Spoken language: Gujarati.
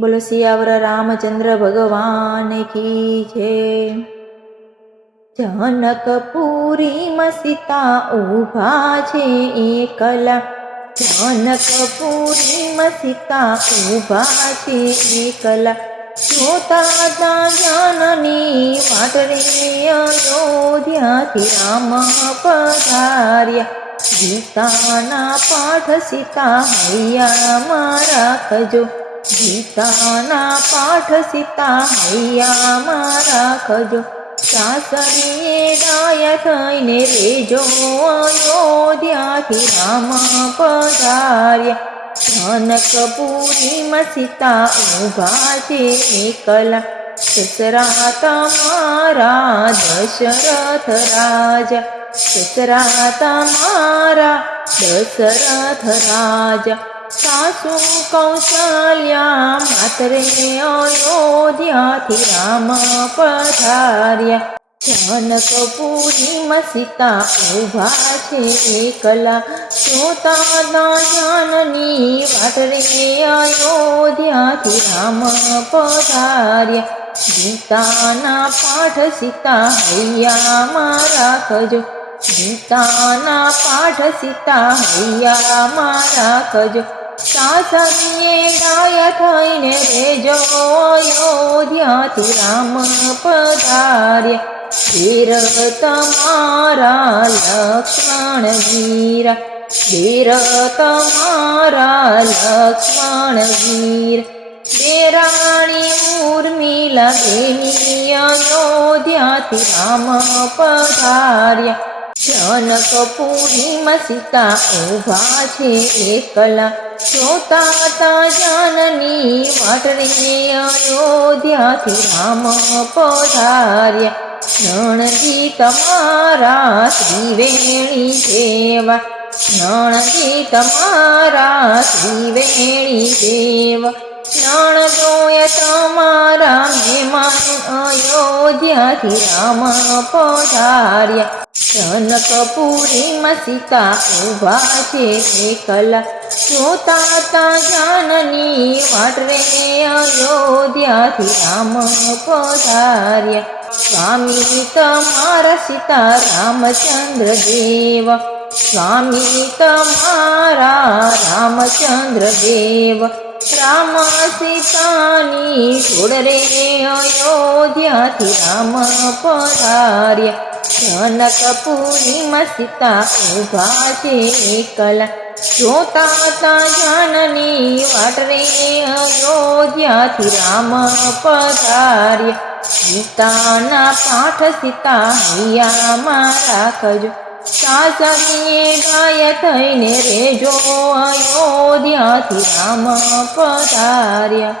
બોલો સિયાવર રામચંદ્ર ભગવાન કી છે। જનકપુરીમાં સીતા ઊભા છે એકલા, જનકપુરીમાં સીતા ઊભા છે એકલા, જોતા તા જાનની વાટ રે અયોધ્યાથી રામ પધાર્યા। ગીતાના પાઠ સીતા હૈયામાં રાખજો, ગીતાના પાઠ સીતા હૈયામાં રાખજો। સાસરીએ ડાયા થઈને રેજો અયોધ્યાથી રામ પધાર્યા। જનકપુરીમાં સીતા ઊભા છે એકલા, સસરા તમારા દશરથ રાજા, સસરા તમારા દશરથ રાજા। સાસુ કૌશલ્યા માતરે અયોધ્યાથી રામ પધાર્યા। જનકપુરીમાં સીતા ઊભા છે એકલા, જોતા તા જાનની વાટ રે અયોધ્યાથી રામ પધાર્યા। ગીતાના પાઠ સીતા હૈયામાં રાખજો, ગીતાના પાઠ સીતા હૈયામાં રાખજો। સાસરીએ ડાયા થઈને રેજો અયોધ્યાથી રામ પધાર્યા। વીર તમારા લક્ષ્મણ વીરા, વીર તમારા લક્ષ્મણ વીર, દેરાણી ઉર્મિલા બેની અયોધ્યાથી રામ પધાર્યા। જનકપુરીમાં સીતા ઊભા છે એકલા, જોતા તા જાનની વાટ રે અયોધ્યાથી રામ પધાર્યા। નણદી તમારા ત્રિવેણી જેવા, નણદી તમારા ત્રિવેણી જેવા, નણદોય તમારા મહેમાન અયોધ્યાથી રામ પધાર્યા। જનકપુરીમાં સીતા ઊભા છે એકલા, જોતા તા જાનની વાટ રે અયોધ્યાથી રામ પધાર્યા। સ્વામી તમારા સીતા રામચંદ્ર દેવ, સ્વામી તમારા રામચંદ્ર દેવ, રામ સીતાની જોડ રે અયોધ્યાથી રામ પધાર્યા। જનકપુરીમાં સીતા ઊભા છે એકલા, જોતા તા જાનની વાટ રે અયોધ્યાથી રામ પધાર્યા। ગીતાના પાઠ સીતા હૈયામાં રાખજો, સાસરીએ ડાયા થઈને રેજો અયોધ્યાથી રામ પધાર્યા।